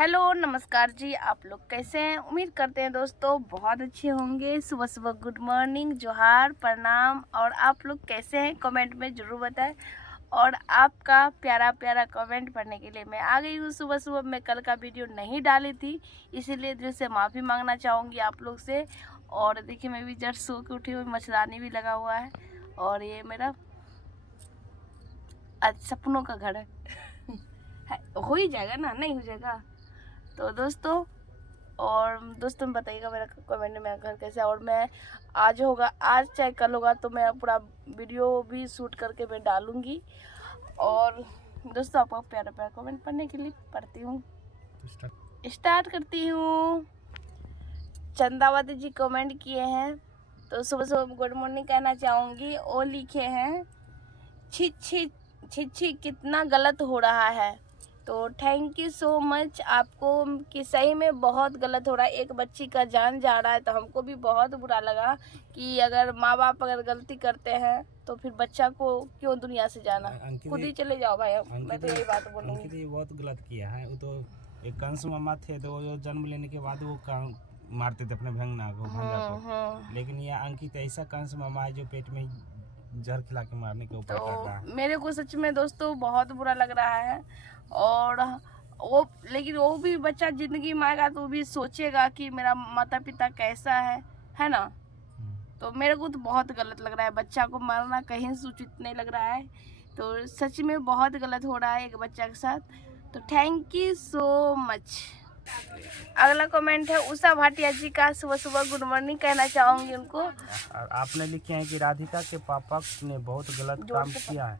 Hello नमस्कार जी, आप लोग कैसे हैं? उम्मीद करते हैं दोस्तों बहुत अच्छे होंगे। सुबह सुबह गुड मॉर्निंग, जोहार, प्रणाम। और आप लोग कैसे हैं कमेंट में ज़रूर बताएं। और आपका प्यारा प्यारा कमेंट पढ़ने के लिए मैं आ गई हूँ। सुबह सुबह मैं कल का वीडियो नहीं डाली थी, इसीलिए दिल से माफ़ी मांगना चाहूँगी आप लोग से। और देखिए मैं भी जस्ट सो के उठी हुई, मच्छरदानी भी लगा हुआ है और ये मेरा आज सपनों का घर है। हो ही जाएगा ना, नहीं हो जाएगा तो दोस्तों बताइएगा मेरा कमेंट में मेरा घर कैसा है। और मैं आज चाहे कल होगा तो मैं पूरा वीडियो भी शूट करके मैं डालूंगी। और दोस्तों आपका प्यारा प्यारा कमेंट पढ़ने के लिए पढ़ती हूँ, स्टार्ट करती हूँ। चंदावती जी कमेंट किए हैं, तो सुबह सुबह गुड मॉर्निंग कहना चाहूँगी। और लिखे हैं छी छी छी छी कितना गलत हो रहा है। तो थैंक यू सो मच आपको कि सही में बहुत गलत हो रहा है, एक बच्ची का जान जा रहा है। तो हमको भी बहुत बुरा लगा कि अगर माँ बाप अगर गलती करते हैं तो फिर बच्चा को क्यों दुनिया से जाना, खुद ही चले जाओ भाई। मैं तो यही बात बोलूँगी। ये बहुत गलत किया है। वो तो एक कंस मामा थे, तो वो जन्म लेने के बाद वो मारते थे अपने भंगना को, भांजा को। लेकिन ये अंकित ऐसा कंस मामा है जो पेट में जहर खिला के मारने के ऊपर कर रहा है। मेरे को सच में दोस्तों बहुत बुरा लग रहा है। और लेकिन वो भी बच्चा जिंदगी में आएगा तो वो भी सोचेगा कि मेरा माता पिता कैसा है ना। तो मेरे को तो बहुत गलत लग रहा है, बच्चा को मारना कहीं से उचित नहीं लग रहा है। तो सच में बहुत गलत हो रहा है एक बच्चा के साथ। तो थैंक यू सो मच। अगला कमेंट है उषा भाटिया जी का। सुबह सुबह गुड मॉर्निंग कहना चाहूंगी उनको। और आपने लिखे हैं कि राधिका के पापा ने बहुत गलत काम किया है।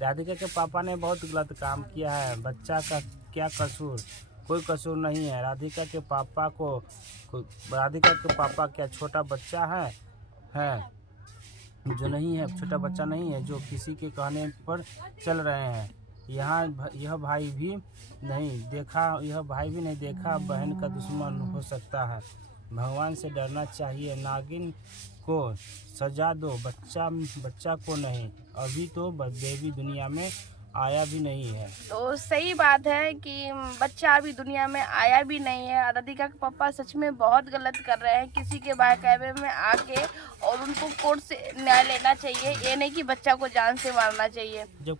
राधिका के पापा ने बहुत गलत काम किया है। बच्चा का क्या कसूर? कोई कसूर नहीं है। राधिका के पापा क्या छोटा बच्चा है जो नहीं है, छोटा बच्चा नहीं है जो किसी के कहने पर चल रहे हैं। यह भाई भी नहीं देखा बहन का दुश्मन हो सकता है। भगवान से डरना चाहिए। नागिन को सजा दो, बच्चा को नहीं। अभी तो बेबी दुनिया में आया भी नहीं है। तो सही बात है कि बच्चा अभी दुनिया में आया भी नहीं है। राधिका के पापा सच में बहुत गलत कर रहे हैं, किसी के बहकावे में आके। और उनको कोर्ट से न्याय लेना चाहिए, ये नहीं कि बच्चा को जान से मारना चाहिए। जब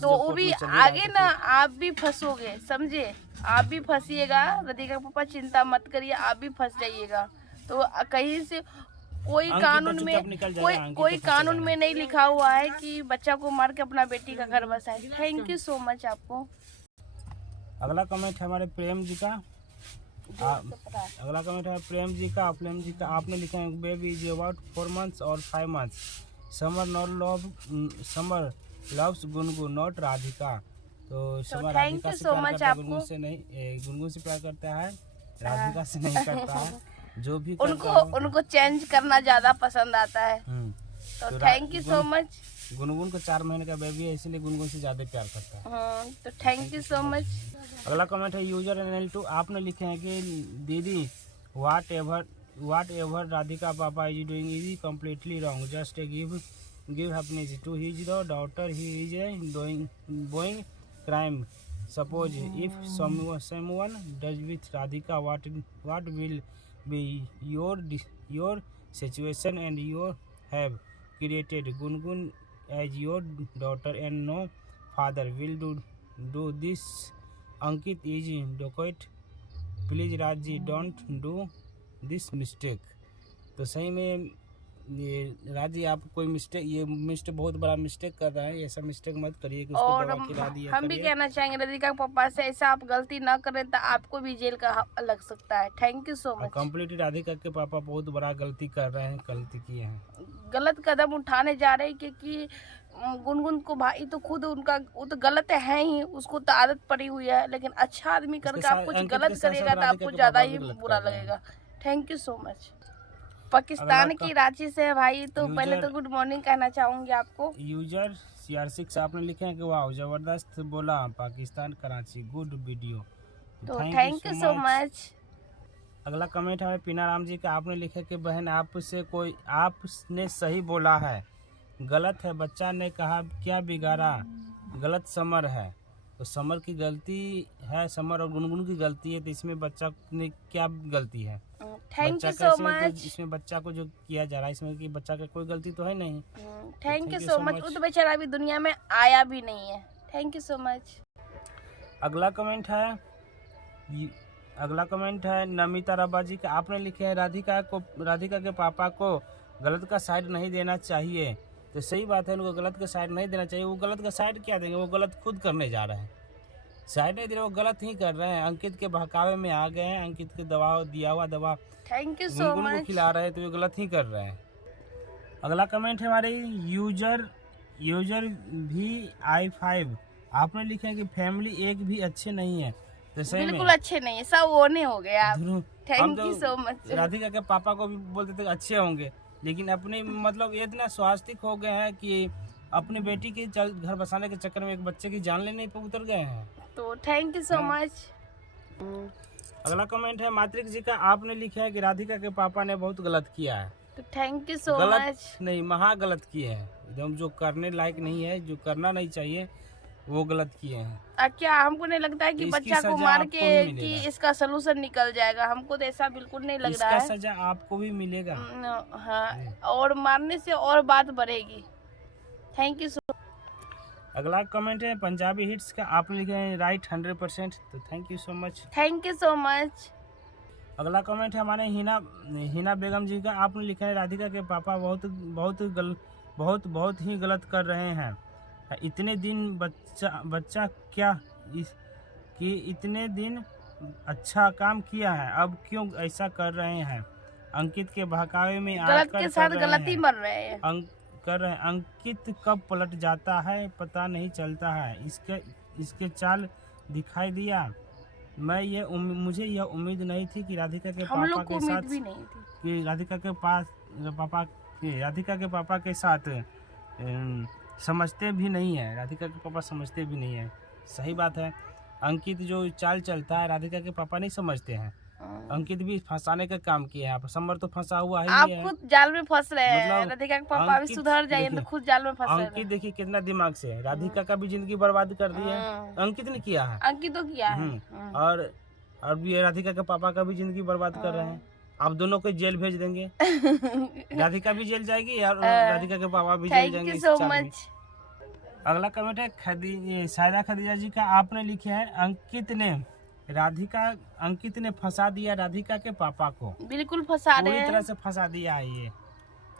तो वो भी आगे ना आप भी फंसोगे, समझे? आप भी फंसिएगा। राधिका के पापा चिंता मत करिए, आप भी फंस जाइएगा। तो कहीं से कोई कानून में नहीं लिखा हुआ है कि बच्चा को मार के अपना बेटी का घर बसाए। थैंक यू सो मच आपको। अगला कमेंट है हमारे प्रेम जी का। प्रेम जी का आपने लिखा है बेबी इज अबाउट 4 months और 5 months। Summer loves Gungun not Radhika. तो समर राधिका से प्यार करता है, गुनगुन से प्यार करता है, राधिका से नहीं करता है। जो भी उनको चेंज करना ज्यादा पसंद आता है। तो thank you so much. Gungun को 4 महीने का बेबी है, इसलिए गुनगुन से ज्यादा प्यार करता है। तो थैंक यू सो मच। अगला कमेंट है यूजर NL2। आपने लिखे हैं कि दीदी वाट एवर राधिका पापा is doing is completely wrong. Just give happiness to his daughter. He is doing crime. Suppose if someone does with Radhika, what will be your situation? And you have created Gungun as your daughter and no father will do this. Ankit is docket. Please Raji don't do this mistake। तो सही में ये राजी आप कोई mistake बहुत बड़ा mistake कर रहा है। ऐसा मिस्टेक मत करिए कि उसको दवा खिला दिया। हम भी कहना चाहेंगे राधिका के पापा से, ऐसा आप गलती ना करें तो आपको भी जेल का लग सकता है। Thank you so much. Completely Radhika के पापा बहुत बड़ा गलती कर रहे हैं, गलती किए हैं, गलत कदम उठाने जा रहे हैं। क्योंकि गुनगुन को भाई तो खुद वो तो गलत है ही, उसको तो आदत पड़ी हुई है। लेकिन अच्छा आदमी करके आप कुछ गलत करिएगा तो आपको ज्यादा ही बुरा लगेगा। Thank you so much. Pakistan की रांची से है भाई, तो पहले तो गुड मॉर्निंग कहना चाहूंगी आपको। यूजर CR6 आपने लिखे हैं कि वाह जबरदस्त बोला, पाकिस्तान कराची, गुड वीडियो। तो थैंक यू सो मच। अगला कमेंट है पीना राम जी का। आपने लिखा कि बहन आपने सही बोला है, गलत है, बच्चा ने कहा क्या बिगाड़ा, गलत समर है। तो समर की गलती है, समर और गुनगुन की गलती है, तो इसमें बच्चा ने क्या गलती है? थैंक बच्चा यू सो कैसे मच। इसमें बच्चा को जो किया जा रहा है इसमें कि बच्चा का कोई गलती तो है नहीं। Thank you so much. वो तो बेचारा अभी दुनिया में आया भी नहीं है। Thank you so much. अगला कमेंट है नमिता रब्बा जी का। आपने लिखे हैं राधिका के पापा को गलत का साइड नहीं देना चाहिए। तो सही बात है, उनको गलत का साइड नहीं देना चाहिए। वो गलत का साइड क्या देंगे? वो गलत खुद करने जा रहे हैं, साइड नहीं दे रहे, वो गलत ही कर रहे हैं। अंकित के बहकावे में आ गए हैं, अंकित के दिया हुआ दवा थैंक यू सो गुनगुन को खिला रहे हैं, तो ये गलत ही कर रहे हैं। अगला कमेंट है हमारे यूजर VI5। आपने लिखा है कि फैमिली एक भी अच्छे नहीं है। तो सही बिल्कुल में अच्छे नहीं है, सब वो नहीं हो गए आप। Thank you so much. Radhika के पापा को भी बोलते थे अच्छे होंगे, लेकिन अपने मतलब ये इतना स्वास्तिक हो गए हैं कि अपनी बेटी के घर बसाने के चक्कर में एक बच्चे की जान लेने पर उतर गए हैं। तो थैंक यू सो मच। अगला कमेंट है मातृक जी का। आपने लिखा है कि राधिका के पापा ने बहुत गलत किया है। तो थैंक यू सो गलत मच। नहीं, महा गलत किए हैं एकदम, जो करने लायक नहीं है, जो करना नहीं चाहिए वो गलत किए हैं। क्या हमको नहीं लगता है कि बच्चा को मार के कि इसका सलूशन निकल जाएगा? हमको तो ऐसा बिल्कुल नहीं लग रहा है। इसका सजा आपको भी मिलेगा। हाँ, और मारने से और बात बढ़ेगी। थैंक यू सो। अगला कमेंट है पंजाबी हिट्स का। आपने लिखे हैं राइट 100%। तो thank you so much. Thank you so much. अगला कमेंट है हमारे हिना बेगम जी का। आपने लिखा है राधिका के पापा बहुत ही गलत कर रहे हैं। इतने दिन बच्चा क्या कि इतने दिन अच्छा काम किया है, अब क्यों ऐसा कर रहे हैं? अंकित के बहकावे में गलत के साथ गलती मर रहे हैं। अंकित कब पलट जाता है पता नहीं चलता है। इसके चाल दिखाई दिया। मुझे यह उम्मीद नहीं थी कि राधिका के पापा के साथ भी नहीं थी कि राधिका के पापा के साथ समझते भी नहीं है। राधिका के पापा समझते भी नहीं है। सही बात है, अंकित जो चाल चलता है राधिका के पापा नहीं समझते हैं। अंकित भी फंसाने का काम किया है। समर तो फंसा हुआ है, आप खुद जाल में फंस रहे हैं। मतलब राधिका के पापा भी सुधर जाइए, तो खुद जाल में फंस रहे हैं। अंकित देखिए कितना दिमाग से है, राधिका का भी जिंदगी बर्बाद कर दी है, अंकित ने किया है। अंकित तो किया है। और भी राधिका के पापा का भी जिंदगी बर्बाद कर रहे हैं। आप दोनों को जेल भेज देंगे। राधिका भी जेल जाएगी और राधिका के पापा भी जेल जाएंगे। Thank you so much. अगला कमेंट है सायदा खदीजा जी का। आपने लिखे हैं अंकित ने फंसा दिया राधिका के पापा को। बिल्कुल फंसा रहे हैं, पूरी तरह से फंसा दिया है ये।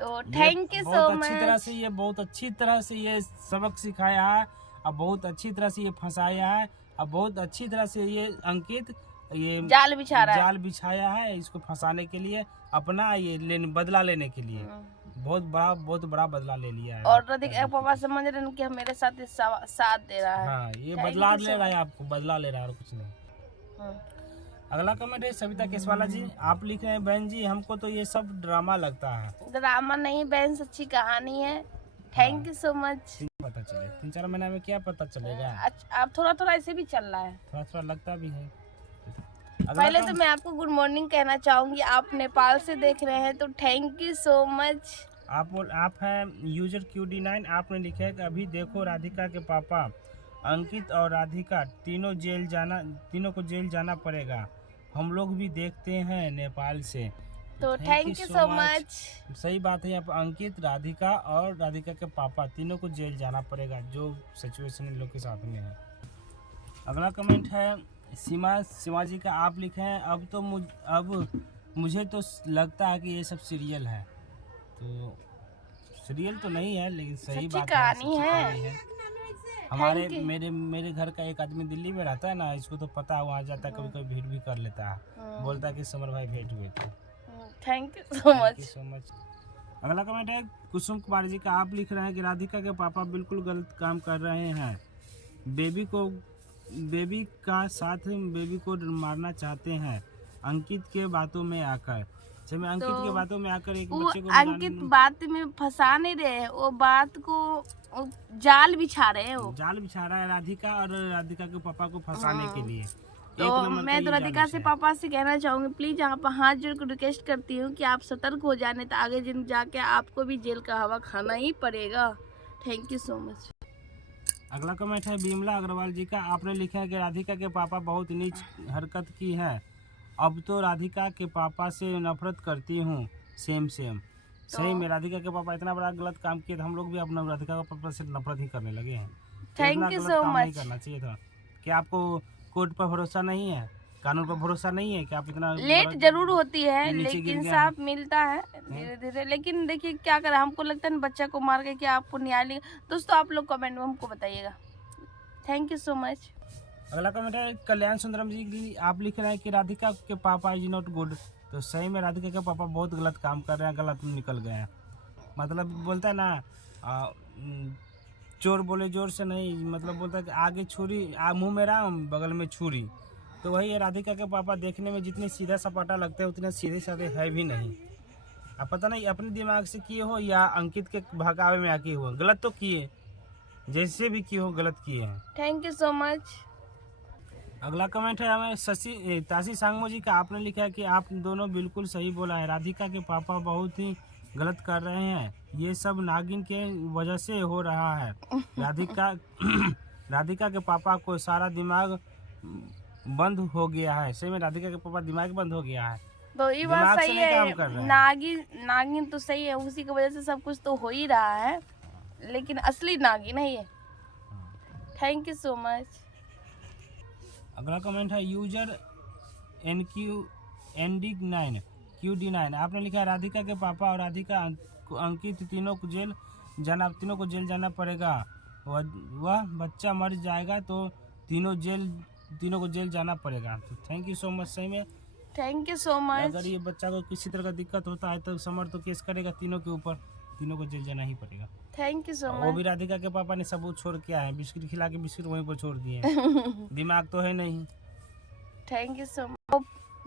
तो थैंक यू सो मच। बहुत अच्छी तरह से ये सबक सिखाया है, और बहुत अच्छी तरह से ये फंसाया है, और बहुत अच्छी तरह से ये अंकित ये जाल बिछाया है इसको फंसाने के लिए, अपना ये बदला लेने के लिए। बहुत बड़ा बदला ले लिया है। और राधिका पापा समझ रहे हैं कि मेरे साथ साथ दे रहा है। हाँ, ये बदला ले रहा है, आपको बदला ले रहा है और कुछ नहीं। अगला कमेंट है सविता केसवाला जी। आप लिख रहे हैं बहन जी हमको तो ये सब ड्रामा लगता है। ड्रामा नहीं बहन, सच्ची कहानी है। Thank you so much. पता चले 3-4 महीने में क्या पता चलेगा। अब थोड़ा ऐसे भी चल रहा है, थोड़ा लगता भी है। पहले तो मैं आपको गुड मॉर्निंग कहना चाहूंगी। आप नेपाल से देख रहे हैं, तो थैंक यू सो मच। आप हैं यूजर QD9। आपने लिखा है कि अभी देखो राधिका के पापा अंकित और राधिका तीनों को जेल जाना पड़ेगा। हम लोग भी देखते हैं नेपाल से। तो थैंक यू सो मच। सही बात है, यहाँ पर अंकित, राधिका और राधिका के पापा तीनों को जेल जाना पड़ेगा, जो सिचुएशन इन लोग के साथ में है। अगला कमेंट है सीमा जी का। आप लिखे हैं अब मुझे तो लगता है कि ये सब सीरियल है। तो सीरियल तो नहीं है, लेकिन सही बात कहानी है। हमारे मेरे घर का एक आदमी दिल्ली में रहता है ना, इसको तो पता है, वहाँ जाता है कभी भेंट भी कर लेता है, बोलता है कि समर भाई भेंट हुए थे। Thank you so much. अगला कमेंट है कुसुम कुमार जी का। आप लिख रहे हैं कि राधिका के पापा बिल्कुल गलत काम कर रहे हैं। बेबी को मारना चाहते हैं अंकित के बातों में आकर। अंकित के बातों में आकर एक बच्चे को अंकित बात में फंसा नहीं रहे, वो बात को जाल बिछा रहे हैं। वो जाल बिछा रहा है राधिका और राधिका के पापा को फंसाने के लिए। तो मैं तो राधिका से पापा से कहना चाहूंगी, प्लीज यहाँ पर हाथ जोड़ कर रिक्वेस्ट करती हूँ कि आप सतर्क हो जाने, तो आगे दिन जाके आपको भी जेल का हवा खाना ही पड़ेगा। Thank you so much. अगला कमेंट है बिमला अग्रवाल जी का। आपने लिखा है कि राधिका के पापा बहुत नीच हरकत की है, अब तो राधिका के पापा से नफरत करती हूँ। सेम सही में राधिका के पापा इतना बड़ा गलत काम किए तो हम लोग भी अपना राधिका के पापा से नफरत ही करने लगे हैं। Thank you so much. नहीं करना चाहिए था। क्या आपको कोर्ट पर भरोसा नहीं है, कानून पर भरोसा नहीं है कि आप इतना लेट जरूर होती है नीचे गिर लेकिन गया साफ मिलता है धीरे धीरे। लेकिन देखिए क्या करें, हमको लगता है बच्चा को मार के क्या आपको न्याय। दोस्तों आप लोग कमेंट में हमको बताइएगा। Thank you so much. अगला कमेंट है कल्याण सुंदरम जी। आप लिख रहे हैं कि राधिका के पापा इज नॉट गुड। तो सही में राधिका के पापा बहुत गलत काम कर रहे हैं, गलत निकल गए हैं। मतलब बोलता है ना चोर बोले जोर से नहीं, मतलब बोलता है कि आगे छुरी मुंह में राम बगल में छुरी। तो वही है, राधिका के पापा देखने में जितने सीधा सपाटा लगते हैं उतने सीधे साधे है भी नहीं। अब पता नहीं अपने दिमाग से किए हो या अंकित के भगावे में आके हो, गलत तो किए, जैसे भी किए हो गलत किए हैं। Thank you so much. अगला कमेंट है हमें ताशी सांगमो जी का। आपने लिखा है कि आप दोनों बिल्कुल सही बोला है, राधिका के पापा बहुत ही गलत कर रहे हैं, ये सब नागिन के वजह से हो रहा है। राधिका के पापा को सारा दिमाग बंद हो गया है। सही में राधिका के पापा दिमाग बंद हो गया है, तो ये बात सही है। नागिन तो सही है, उसी की वजह से सब कुछ तो हो ही रहा है, लेकिन असली नागिन है ये। Thank you so much. अगला कमेंट है यूजर NQND9QD9। आपने लिखा है राधिका के पापा और राधिका अंकित तीनों को जेल जाना पड़ेगा। वह बच्चा मर जाएगा तो तीनों को जेल जाना पड़ेगा। तो थैंक यू सो मच। सही में थैंक यू सो मच। अगर ये बच्चा को किसी तरह का दिक्कत होता है तो समर तो केस करेगा तीनों के ऊपर, तीनों को जेल जाना ही पड़ेगा। Thank you so much. वो भी राधिका के पापा ने सबूत छोड़ के आए, बिस्किट खिला के बिस्किट वहीं पर छोड़ दिए। दिमाग तो है नहीं। Thank you so much.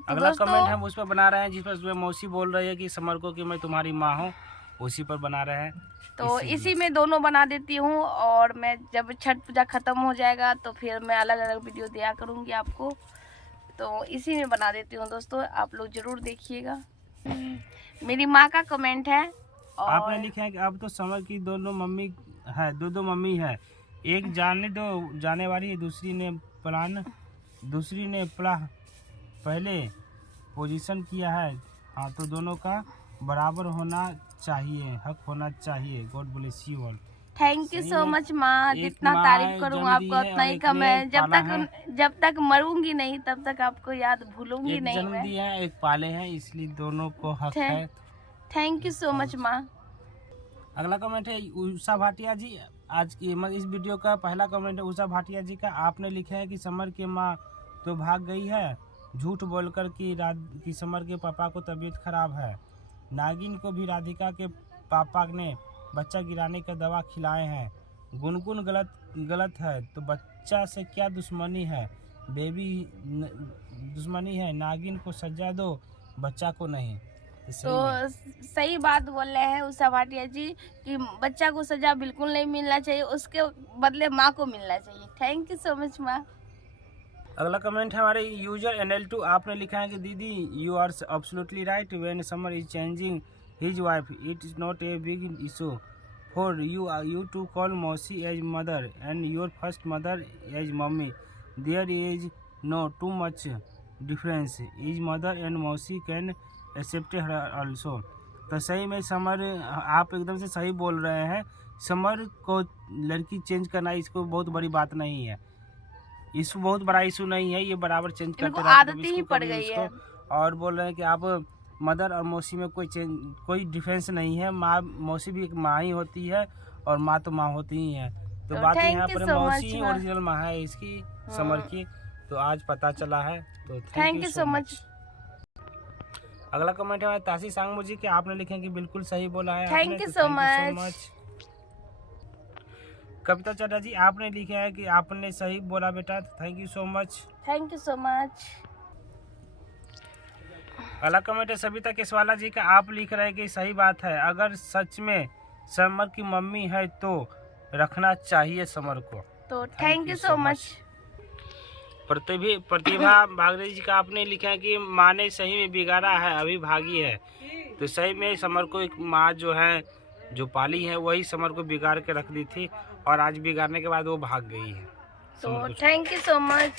अगला कमेंट हम उस पर बना रहे हैं जिस पर मौसी बोल रही है कि समर को कि मैं तुम्हारी माँ हूँ, उसी पर बना रहे हैं। तो इसी में दोनों बना देती हूँ, और मैं जब छठ पूजा खत्म हो जाएगा तो फिर मैं अलग अलग वीडियो दिया करूँगी आपको। तो इसी में बना देती हूँ दोस्तों, आप लोग जरूर देखिएगा। मेरी माँ का कमेंट है। और आपने लिखा है कि अब तो समर की दोनों मम्मी है, दो मम्मी है, एक जाने वाली है, दूसरी ने पहले पोजीशन किया है। हाँ, तो दोनों का बराबर होना चाहिए, हक होना चाहिए। God bless you all. Thank you so much माँ। जितना तारीफ करूँ आपको उतना ही कम है। जब तक मरूंगी नहीं तब तक आपको याद भूलूंगी नहीं। जन्म दिया है, एक पाले हैं, इसलिए दोनों को हक है। थैंक यू सो मच माँ। अगला कमेंट है उषा भाटिया जी। आज की इस वीडियो का पहला कमेंट है उषा भाटिया जी का। आपने लिखा है कि समर की माँ तो भाग गई है, झूठ बोलकर कि समर के पापा को तबीयत खराब है। नागिन को भी राधिका के पापा ने बच्चा गिराने का दवा खिलाए हैं। गुनगुन गलत है तो बच्चा से क्या दुश्मनी है, बेबी दुश्मनी है, नागिन को सजा दो, बच्चा को नहीं। तो सही बात बोल रहे हैं उषा भाटिया जी कि बच्चा को सजा बिल्कुल नहीं मिलना चाहिए, उसके बदले माँ को मिलना चाहिए। थैंक यू सो मच माँ। अगला कमेंट है हमारे यूजर NL2। आपने लिखा है कि दीदी you are absolutely right, when Samar is changing his wife it is not a big issue for you to call मौसी as mother and your first mother as mummy, there is no too much difference, is mother and मौसी can accept her also. तो सही में summer आप एकदम से सही बोल रहे हैं। समर को लड़की चेंज करना इसको बहुत बड़ी बात नहीं है, इशू बहुत बड़ा इशू नहीं है, ये बराबर चेंज करते रहते हैं, आदत ही पड़ गई है। और बोल रहे हैं कि आप मदर और मौसी में कोई डिफरेंस नहीं है, माँ मौसी भी एक माँ ही होती है और माँ तो माँ होती ही है। तो बात यहाँ पर मौसी ही ओरिजिनल माँ है इसकी, समर की, तो आज पता चला है। तो थैंक यू सो मच। अगला कमेंट है ताशी सांगमो जी के। आपने लिखे कि बिल्कुल सही बोला है। Thank you so much. Kavita Chadda ji, आपने लिखा है कि आपने सही बोला बेटा, thank you so much. Thank you so much. अगला कमेंट है सविता केसवाला जी का। आप लिख रहे हैं कि सही बात है, अगर सच में समर की मम्मी है तो रखना चाहिए समर को। तो थैंक यू सो मच। प्रतिभा भागरे जी का। आपने लिखा है कि माँ ने सही में बिगाड़ा है, अभी भागी है। तो सही में समर को एक माँ जो है जो पाली है वही समर को बिगाड़ के रख दी थी, और आज बिगाड़ने के बाद वो भाग गई है। तो थैंक यू सो मच।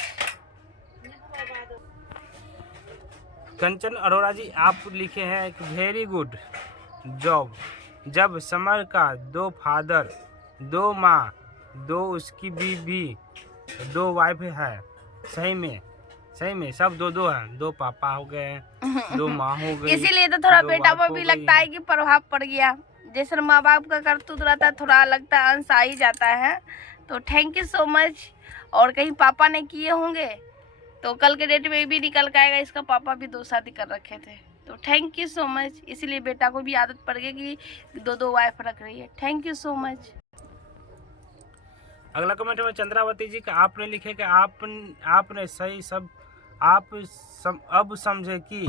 कंचन अरोड़ा जी आप लिखे हैं एक वेरी गुड जॉब। जब समर का 2 फादर 2 माँ 2 उसकी बीवी 2 वाइफ है। सही में सब 2 हैं, 2 पापा हो गए 2 माँ हो गई। इसीलिए तो थोड़ा 2 बेटा वाइफ पर हो भी गई। लगता है कि प्रभाव पड़ गया। जैसे माँ बाप का करतूत रहता है थोड़ा लगता है अंश आ ही जाता है। तो थैंक यू सो मच। और कहीं पापा ने किए होंगे तो कल के डेट में भी निकल के आएगा इसका पापा भी 2 शादी कर रखे थे। तो थैंक यू सो मच। इसीलिए बेटा को भी आदत पड़ गई कि 2 वाइफ रख रही है। Thank you so much. अगला कमेंट में चंद्रावती जी का आपने लिखे कि आपने सही सब अब समझे कि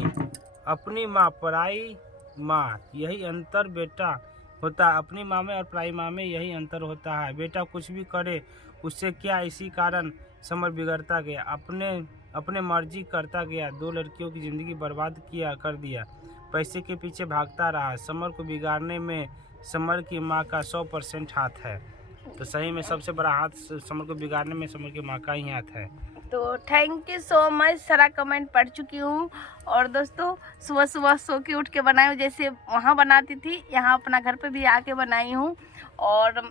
अपनी माँ पराई माँ यही अंतर बेटा होता है। अपनी माँ में और पराई माँ में यही अंतर होता है। बेटा कुछ भी करे उससे क्या, इसी कारण समर बिगड़ता गया, अपने मर्जी करता गया, 2 लड़कियों की ज़िंदगी बर्बाद कर दिया, पैसे के पीछे भागता रहा। समर को बिगाड़ने में समर की माँ का 100% हाथ है। तो सही में सबसे बड़ा हाथ समर को बिगाड़ने में समर की माँ का ही हाथ है। तो थैंक यू सो मच। सारा कमेंट पढ़ चुकी हूँ। और दोस्तों सुबह सुबह सो के उठ के बनाई हूँ। जैसे वहाँ बनाती थी यहाँ अपना घर पे भी आके बनाई हूँ। और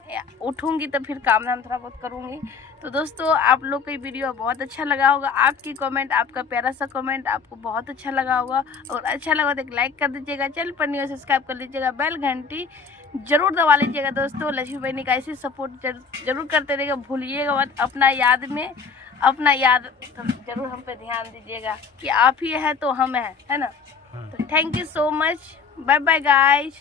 उठूँगी तो फिर काम धाम थोड़ा बहुत करूँगी। तो दोस्तों आप लोग को ये वीडियो बहुत अच्छा लगा होगा। आपकी कमेंट, आपका प्यारा सा कमेंट आपको बहुत अच्छा लगा होगा। और अच्छा लगा तो एक लाइक कर दीजिएगा, चैनल पर न्यू सब्सक्राइब कर लीजिएगा, बेल घंटी जरूर दबा लीजिएगा। दोस्तों लक्ष्मी बहनी का ऐसे सपोर्ट जरूर करते रहिएगा, भूलिएगा मत। अपना याद जरूर हम पे ध्यान दीजिएगा कि आप ही है तो हम है ना। तो thank you so much. Bye bye guys.